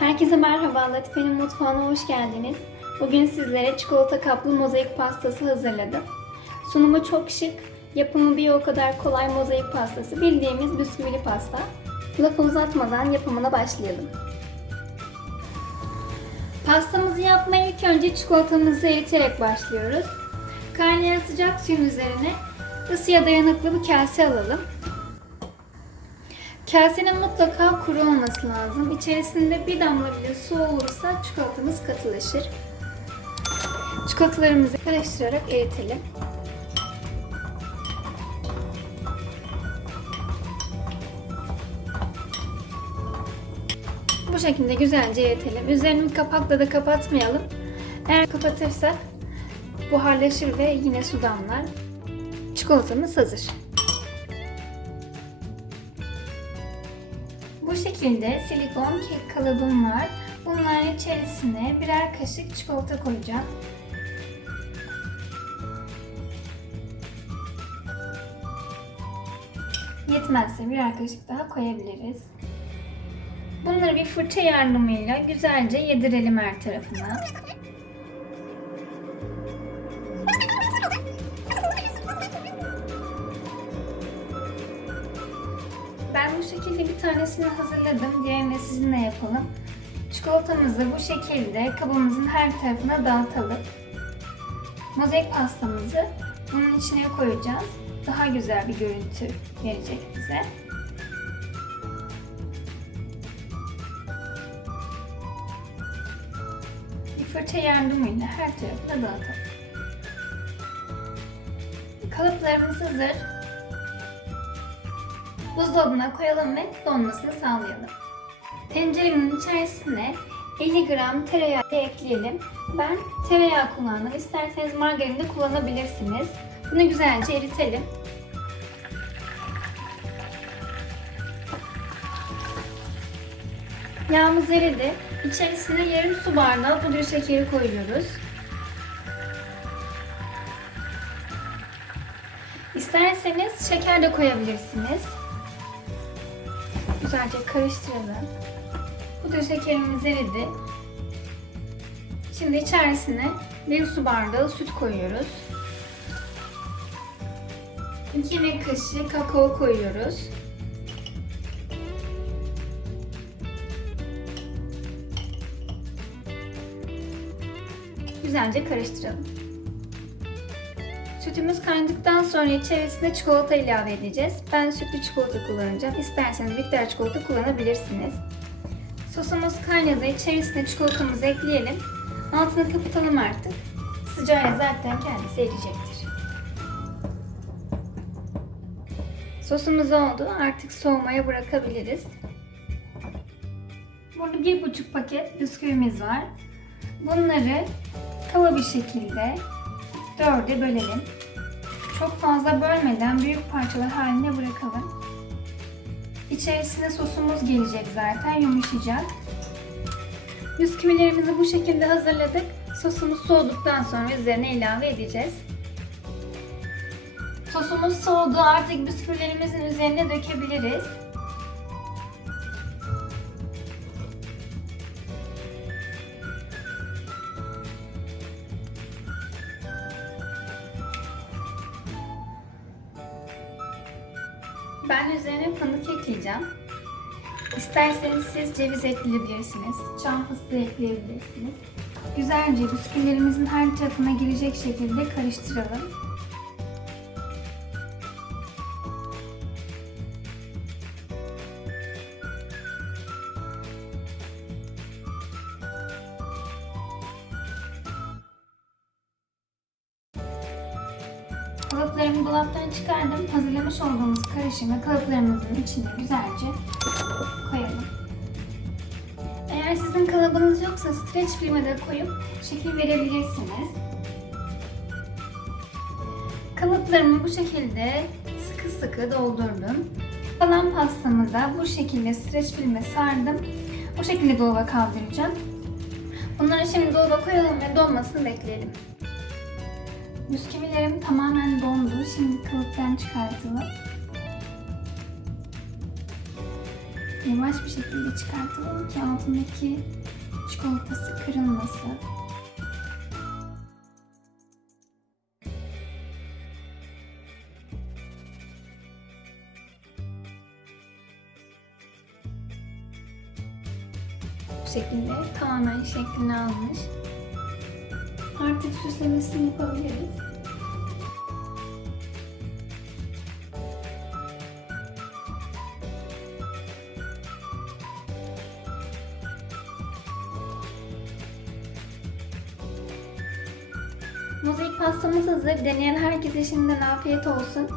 Herkese merhaba, Latife'nin mutfağına hoş geldiniz. Bugün sizlere çikolata kaplı mozaik pastası hazırladım. Sunumu çok şık, yapımı bir o kadar kolay mozaik pastası. Bildiğimiz bisküvili pasta. Lafı uzatmadan yapımına başlayalım. Pastamızı yapmaya ilk önce çikolatamızı eriterek başlıyoruz. Kaynayan sıcak suyun üzerine ısıya dayanıklı bir kase alalım. Kasenin mutlaka kuru olması lazım. İçerisinde bir damla bile su olursa çikolatamız katılaşır. Çikolatalarımızı karıştırarak eritelim. Bu şekilde güzelce eritelim. Üzerini kapakla da kapatmayalım. Eğer kapatırsak buharlaşır ve yine su damlar. Çikolatamız hazır. Şekilde silikon kek kalıbım var. Bunların içerisine birer kaşık çikolata koyacağım. Yetmezse birer kaşık daha koyabiliriz. Bunları bir fırça yardımıyla güzelce yedirelim her tarafına. Ben bu şekilde bir tanesini hazırladım. Diğerini sizinle yapalım. Çikolatamızı bu şekilde kabımızın her tarafına dağıtalım. Mozaik pastamızı bunun içine koyacağız. Daha güzel bir görüntü verecek bize. Bir fırça yardımıyla her tarafına dağıtalım. Kalıplarımız hazır. Buzdolabına koyalım ve donmasını sağlayalım. Tenceremin içerisine 50 gram tereyağı ekleyelim. Ben tereyağı kullandım. İsterseniz margarin de kullanabilirsiniz. Bunu güzelce eritelim. Yağımız eridi. İçerisine yarım su bardağı pudra şekeri koyuyoruz. İsterseniz şeker de koyabilirsiniz. Güzelce karıştıralım. Pudra şekerimiz eridi. Şimdi içerisine bir su bardağı süt koyuyoruz. 2 yemek kaşığı kakao koyuyoruz. Güzelce karıştıralım. Sütümüz kaynadıktan sonra içerisine çikolata ilave edeceğiz. Ben sütlü çikolata kullanacağım. İsterseniz bitter çikolata kullanabilirsiniz. Sosumuz kaynadı. İçerisine çikolatamızı ekleyelim. Altını kapatalım artık. Sıcağıyla zaten kendisi eriyecektir. Sosumuz oldu. Artık soğumaya bırakabiliriz. Burada bir buçuk paket bisküvimiz var. Bunları kaba bir şekilde dörde bölelim. Çok fazla bölmeden büyük parçalar haline bırakalım. İçerisine sosumuz gelecek zaten yumuşayacak. Bisküvilerimizi bu şekilde hazırladık. Sosumuz soğuduktan sonra üzerine ilave edeceğiz. Sosumuz soğudu. Artık bisküvilerimizin üzerine dökebiliriz. Ben üzerine fındık ekleyeceğim. İsterseniz siz ceviz ekleyebilirsiniz. Çam fıstığı ekleyebilirsiniz. Güzelce bisküvilerimizin her tarafına girecek şekilde karıştıralım. Kalıplarımı dolaptan çıkardım. Hazırlamış olduğumuz karışımı kalıplarımızın içine güzelce koyalım. Eğer sizin kalıbınız yoksa streç filme de koyup şekil verebilirsiniz. Kalıplarımı bu şekilde sıkı sıkı doldurdum. Kalan pastamı da bu şekilde streç filme sardım. Bu şekilde dolaba kaldıracağım. Bunları şimdi dolaba koyalım ve donmasını bekleyelim. Bisküvilerim tamamen dondu. Şimdi kalıptan çıkartalım. yavaş bir şekilde çıkartalım ki altındaki çikolatası kırılmasın. Bu şekilde tamamen şeklini almış. Artık süslemesini yapabiliriz. Mozaik pastamız hazır. Deneyen herkese şimdiden afiyet olsun.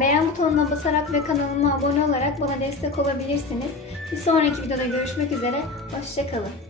Beğen butonuna basarak ve kanalıma abone olarak bana destek olabilirsiniz. Bir sonraki videoda görüşmek üzere. Hoşçakalın.